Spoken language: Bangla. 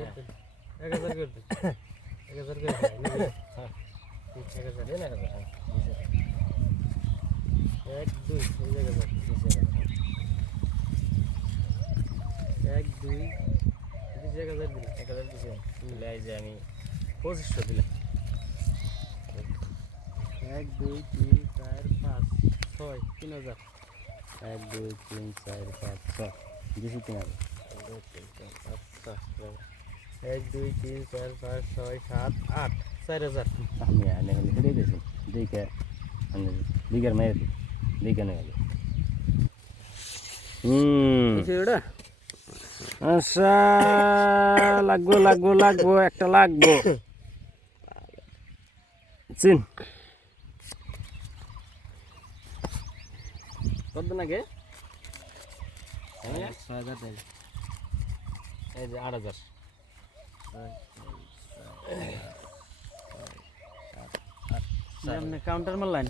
1000 করে দে 1000 করে দে হ্যাঁ 1000 দে না 1 2 এই জায়গা 1 2 এই জায়গা দিলাম 1000 দিছি তাহলে এই যে আমি 2500 দিলাম 1 2 3 4 5 6 3000 1 2 3 4 5 6 দিছি 3000 1 2 3 4 5 6 7 8 4000 আমি এনে হেডে গেছি দেখে দিগার মেয়ে দেখে নেই ওটা আচ্ছা লাগবো একটা লাগবো চিন কত নাকি 6000 টাকা এই যে 8000 আপনি কাউন্টার মারলেন